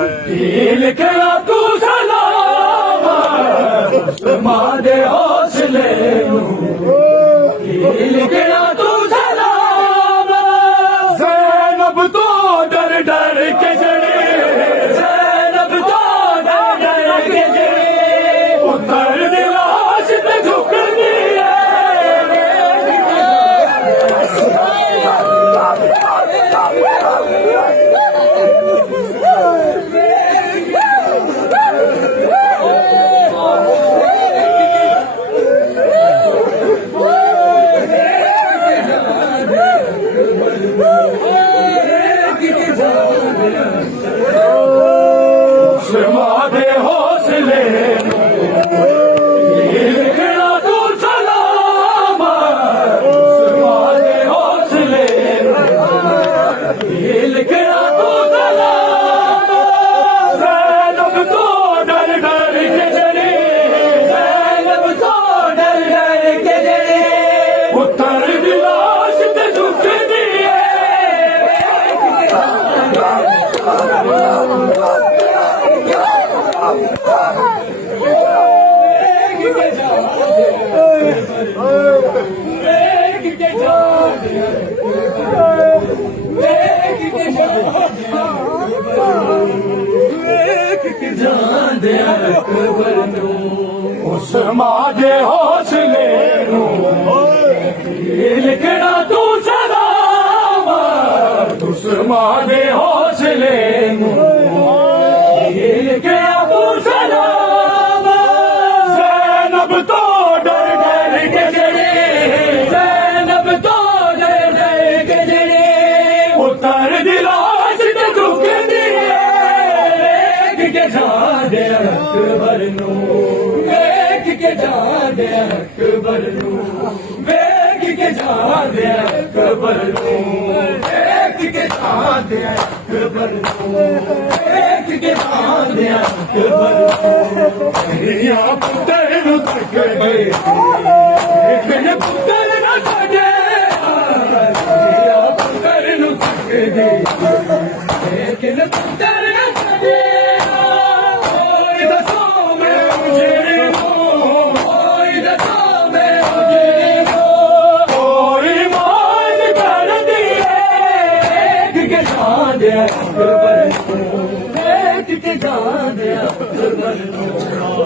लिखना तू सलाम मादे हौसले लिखना तू सलाम ज़ैनब तो डर डर के जड़े ज़ैनब तो डर डर के जड़े उतर दिलाश पे झुकनी मादे हौसले लिखना तू सलाम मादे हौसले लिखना तू सलाम ज़ैनब तो डर डर के जड़े ज़ैनब तो डर डर के जड़े उतर दिलाश ते झुकनी उस मादे हौसले लिखना तू सलाम उस मादे हौसले लिखना तू सलाम ज़ैनब तो डर डर के जड़े ज़ैनब तो डर डर के जड़े उतर दिलाश ते झुकनी देख के जान अकबर नू देख के जान अकबर नू देख के जान अकबर नू देख के जान अकबर नू देख के जान अकबर या पुत्र नू तक गए लेकिन पुत्र ना छड़े या पुत्र नू तक गए लेकिन पुत्र ना छड़े देख के जान अकबर नू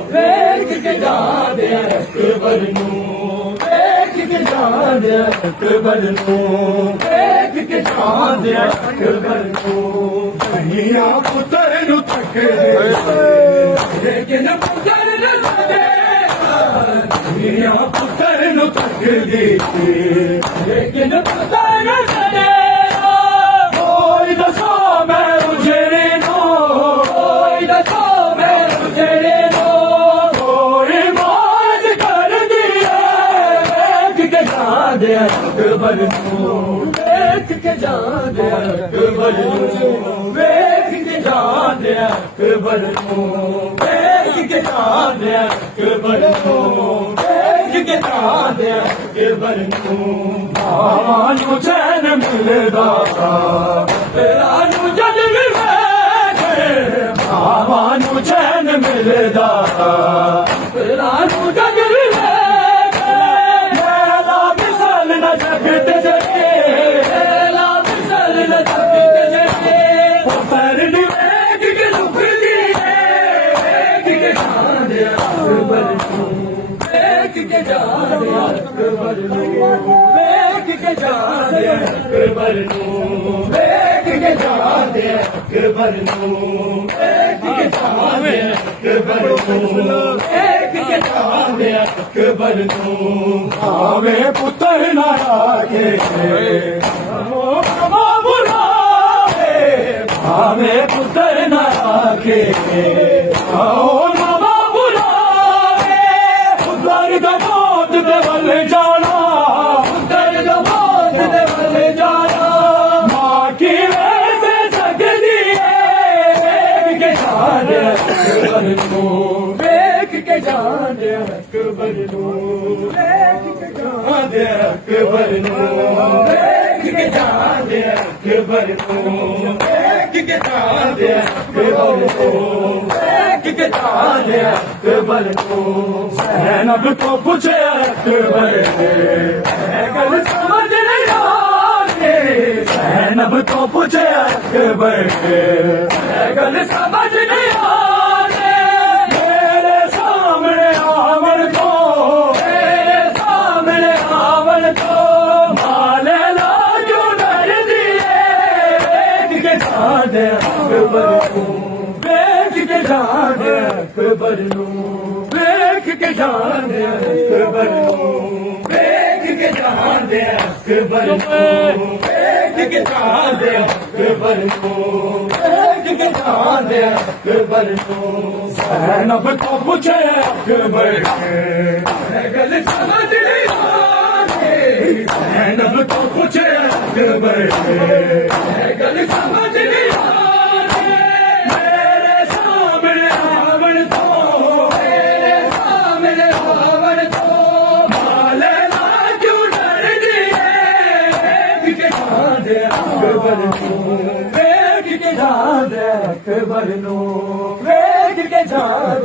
देख के जान अकबर नू देख के जान अकबर नू देख के जान अकबर नू कहिया पुत्र नू तक लेकिन पुत्र न छड़े कहिया पुत्र नू तक लेकिन पुत्र न छड़े अकबर नू देख के जान अकबर नू देख के जान अकबर नू देख के जान अकबर नू देख के जान अकबर नू मानू चैन मिलदा तेरा नू जद भी मानू चैन मिलदा तेरा नू जद भी जगत जगे ला मिसल न जगत जगे पर देख के लुक दी देख के जान अकबर नू देख के जान अकबर नू देख के जान अकबर नू देख के जान अकबर नू देख के जान अकबर नू देख के जान अकबर नू आवे पुत्र ना आगे आवे पुत्र ना आगे आओ मामा बुलावे उधर गमोत दे वल जाना उधर गमोत दे वल जाना माँ की वैसे सकदी है देख के जान अकबर नू देख के जान अकबर नू देख के जान अकबर नू ਕੇ ਜਾਂਦੇ ਅਕਬਰ ਨੂੰ ਵੇਖ ਕੇ ਜਾਂਦੇ ਅਕਬਰ ਨੂੰ ਵੇਖ ਕੇ ਜਾਂਦੇ ਅਕਬਰ ਨੂੰ ਜ਼ੈਨਬ ਤੋਂ ਪੁੱਛਿਆ ਅਕਬਰ ਨੇ ਇਹ ਗੱਲ ਸਮਝ ਨਹੀਂ ਆਉਂਦੀ ਜ਼ੈਨਬ ਤੋਂ ਪੁੱਛਿਆ ਅਕਬਰ ਨੇ ਇਹ ਗੱਲ ਸਮਝ ਨਹੀਂ ਆਉਂਦੀ ਮੇਰੇ ਸਾਹਮਣੇ ਆਵਣ ਤੋਂ ਮੇਰੇ ਸਾਹਮਣੇ ਆਵਣ ਤੋਂ ਮਾਲੇ ਲਾ ਕਿਉਂ ਡਰਦੀ ਏ ਵੇਖ ਕੇ ਜਾਂਦੇ ਅਕਬਰ ਨੂੰ ਵੇਖ ਕੇ ਜਾਂਦੇ ਅਕਬਰ ਨੂੰ ਵੇਖ ਕੇ ਜਾਂਦੇ ਅਕਬਰ ਨੂੰ ਵੇਖ ਕੇ ਜਾਂਦੇ ਅਕਬਰ ਨੂੰ ਵੇਖ ਕੇ ਜਾਂਦੇ ਅਕਬਰ ਨੂੰ ਵੇਖ ਕੇ ਜਾਂਦੇ ਅਕਬਰ ਨੂੰ ਜ਼ੈਨਬ ਤੋਂ ਪੁੱਛਿਆ ਅਕਬਰ ਨੇ ਇਹ ਗੱਲ ਸਮਝ ਨਹੀਂ ਆਉਂਦੀ ਜ਼ੈਨਬ ਤੋਂ ਪੁੱਛਿਆ ਅਕਬਰ ਨੇ ਇਹ ਗੱਲ ਸਮਝ ਨਹੀਂ ਆਉਂਦੀ ਮੇਰੇ ਸਾਹਮਣੇ ਆਵਣ ਤੋਂ ਮੇਰੇ ਸਾਹਮਣੇ ਆਵਣ ਤੋਂ ਮਾਲੇ ਨਾ ਕਿਉਂ ਡਰਦੀ ਏ ਵੇਖ ਕੇ ਜਾਂਦੇ ਅਕਬਰ ਨੂੰ ਵੇਖ ਕੇ ਜਾਂਦੇ ਅਕਬਰ ਨੂੰ ਵੇਖ ਕੇ ਜਾਂਦੇ